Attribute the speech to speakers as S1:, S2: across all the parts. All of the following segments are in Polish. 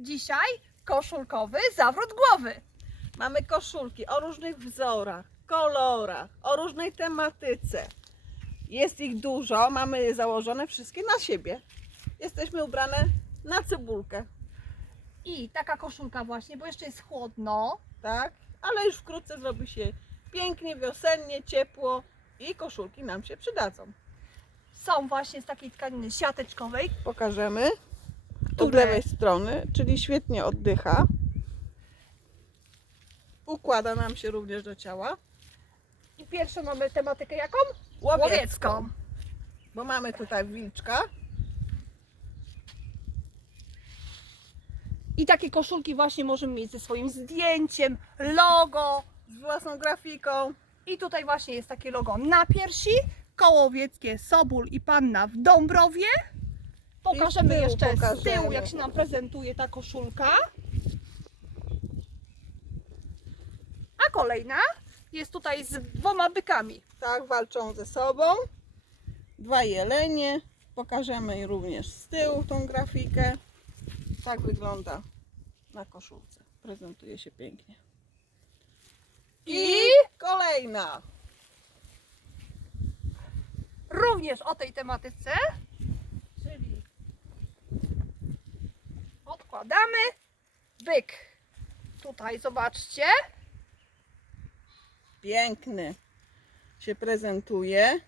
S1: Dzisiaj koszulkowy zawrót głowy.
S2: Mamy koszulki o różnych wzorach, kolorach, o różnej tematyce. Jest ich dużo, mamy je założone wszystkie na siebie. Jesteśmy ubrane na cebulkę,
S1: I taka koszulka właśnie, bo jeszcze jest chłodno.
S2: tak? Ale już wkrótce zrobi się pięknie, wiosennie, ciepło i koszulki nam się przydadzą.
S1: Są właśnie z takiej tkaniny siateczkowej.
S2: Pokażemy od Które- lewej strony, czyli świetnie oddycha. Układa nam się również do ciała.
S1: I pierwszą mamy tematykę jaką?
S2: Łowiecką. Bo mamy tutaj wilczka.
S1: I takie koszulki właśnie możemy mieć ze swoim zdjęciem, logo. z własną grafiką. I tutaj właśnie jest takie logo na piersi. Koło łowieckie Soból i Panna w Dąbrowie. Pokażemy tyłu jeszcze z pokażemy. tyłu, jak się nam prezentuje ta koszulka. A kolejna jest tutaj z dwoma bykami.
S2: Tak, walczą ze sobą. Dwa jelenie. Pokażemy również z tyłu tą grafikę. Tak wygląda na koszulce. Prezentuje się pięknie. I kolejna.
S1: Również o tej tematyce. Odkładamy. Byk. Tutaj zobaczcie.
S2: Piękny się prezentuje.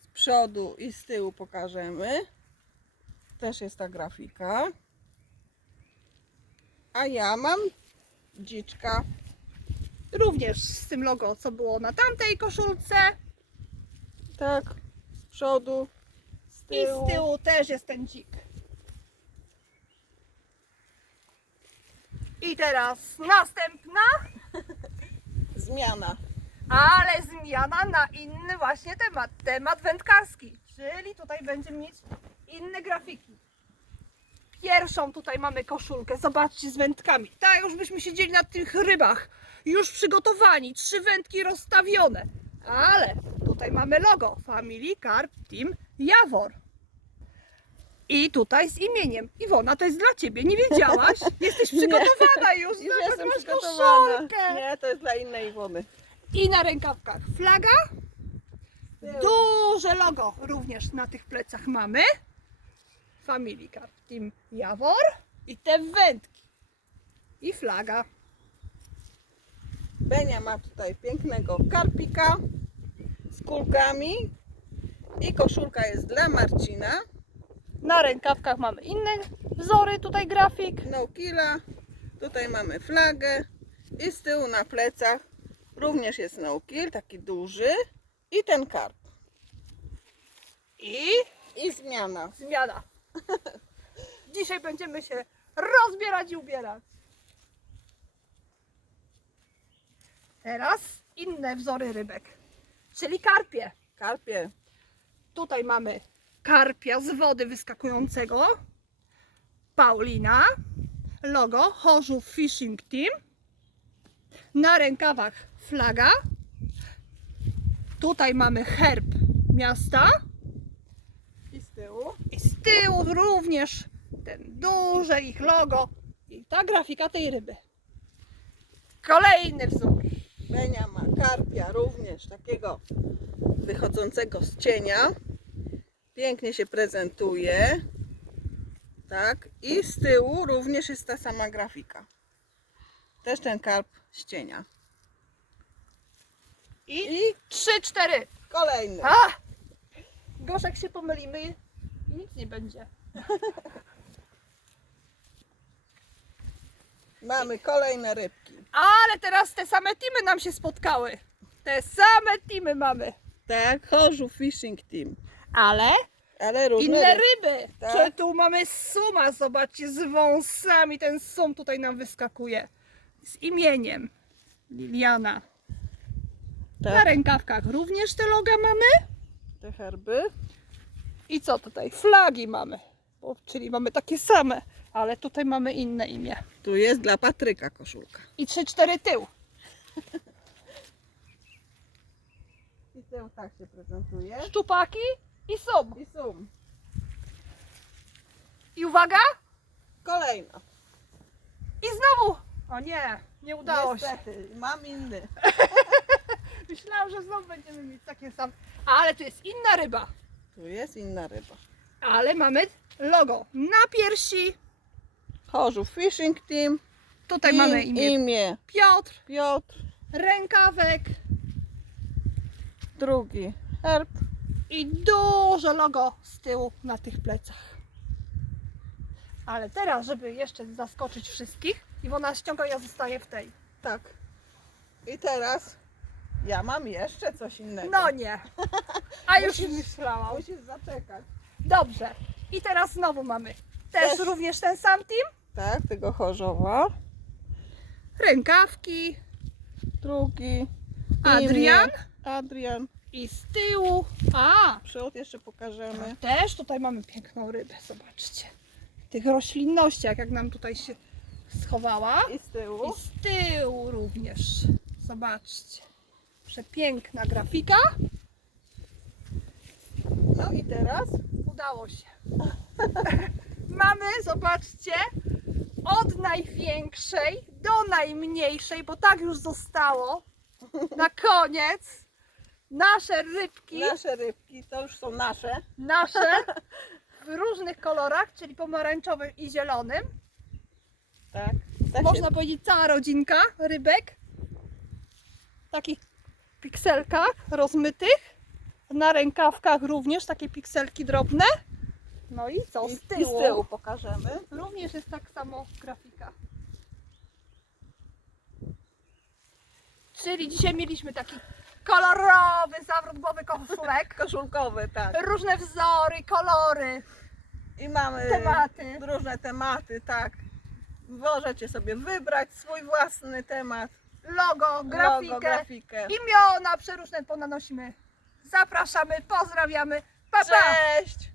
S2: Z przodu i z tyłu pokażemy. Też jest ta grafika. A ja mam dziczka.
S1: Również z tym logo, co było na tamtej koszulce.
S2: Tak, z przodu, z I
S1: tyłu. z tyłu też jest ten dzik. I teraz następna, Zmiana. ale zmiana na inny właśnie temat, temat wędkarski. Czyli tutaj będziemy mieć inne grafiki. Pierwszą tutaj mamy koszulkę, zobaczcie z wędkami. Tak, już byśmy siedzieli na tych rybach, już przygotowani, trzy wędki rozstawione. Ale tutaj mamy logo Family Carp Team Jawor. I tutaj z imieniem. Iwona, to jest dla Ciebie, nie wiedziałaś? Jesteś przygotowana już,
S2: Już zobacz, jestem masz przygotowana. koszulkę. Nie, to jest dla innej wody.
S1: I na rękawkach flaga, duże logo również na tych plecach mamy. Family Carp Team Jawor i te wędki. I flaga.
S2: Benia ma tutaj pięknego karpika z kulkami. I koszulka jest dla Marcina.
S1: Na rękawkach mamy inne wzory, tutaj grafik.
S2: No killa. Tutaj mamy flagę. I z tyłu na plecach również jest no kill, taki duży. I ten karp. I I zmiana.
S1: zmiana. Dzisiaj będziemy się rozbierać i ubierać. Teraz inne wzory rybek, czyli karpie. Karpie. Tutaj mamy karpia z wody wyskakującego. Paulina. Logo Chorzów Fishing Team. Na rękawach flaga. Tutaj mamy herb miasta. I z tyłu. I z tyłu również ten duże ich logo. I ta grafika tej ryby. Kolejny wzór.
S2: Benia ma karpia również takiego wychodzącego z cienia. Pięknie się prezentuje. Tak. I z tyłu również jest ta sama grafika. Też ten karp z cienia.
S1: I I trzy, cztery.
S2: kolejny. A!
S1: Gorzek się pomylimy i nic nie będzie.
S2: Mamy kolejne rybki.
S1: Ale teraz te same teamy nam się spotkały. Te same teamy mamy.
S2: Tak, Chorzów Fishing Team.
S1: Ale Ale różne inne ryby. ryby. Tak. Czy tu mamy suma, zobaczcie, z wąsami. Ten sum tutaj nam wyskakuje. Z imieniem Liliana. Na Tak, rękawkach również te loga mamy.
S2: te herby.
S1: I co tutaj? Flagi mamy. O, czyli mamy takie same, ale tutaj mamy inne imię.
S2: Tu jest dla Patryka koszulka.
S1: I trzy, cztery tył.
S2: I tył tak się prezentuje.
S1: Szczupaki i sum. I sum. I uwaga, Kolejna. I znowu! O nie, nie udało
S2: się. Niestety, mam inny.
S1: Myślałam, że znowu będziemy mieć takie same. Ale tu jest inna ryba.
S2: Tu jest inna ryba.
S1: Ale mamy logo na piersi.
S2: Chorzów Fishing Team.
S1: Tutaj mamy imię imię Piotr, Piotr, rękawek
S2: drugi herb.
S1: I duże logo z tyłu na tych plecach. Ale teraz, żeby jeszcze zaskoczyć wszystkich, Iwona ściąga, ja zostaję w tej.
S2: Tak. I teraz ja mam jeszcze coś innego. No nie. A już Musisz- myślałam. Musisz zaczekać.
S1: Dobrze. I teraz znowu mamy też, Też. również ten sam team.
S2: Tak, tego Chorzowa.
S1: Rękawki
S2: Drugi.
S1: Adrian. Imię
S2: Adrian.
S1: I z tyłu.
S2: A, Przód jeszcze pokażemy.
S1: też tutaj mamy piękną rybę, zobaczcie. W tych roślinnościach, jak nam tutaj się schowała. I z tyłu. I z tyłu również. Zobaczcie. Przepiękna grafika.
S2: No i teraz
S1: Udało się. Mamy, zobaczcie, od największej do najmniejszej, bo tak już zostało. Na koniec nasze rybki,
S2: nasze rybki, to już są nasze.
S1: nasze w różnych kolorach, czyli pomarańczowym i zielonym. Tak. tak Można powiedzieć cała rodzinka rybek. W takich pikselkach rozmytych. Na rękawkach również takie pikselki drobne.
S2: No i co I, z I tyłu? z tyłu pokażemy.
S1: Również jest tak samo grafika. Czyli dzisiaj mieliśmy taki kolorowy zawrót głowy koszulek.
S2: Koszulkowy, tak.
S1: Różne wzory, kolory,
S2: I mamy tematy. różne tematy, tak. Możecie sobie wybrać swój własny temat.
S1: Logo, grafikę, Logo, grafikę. imiona przeróżne ponanosimy. Zapraszamy, pozdrawiamy. Pa, pa!
S2: Cześć!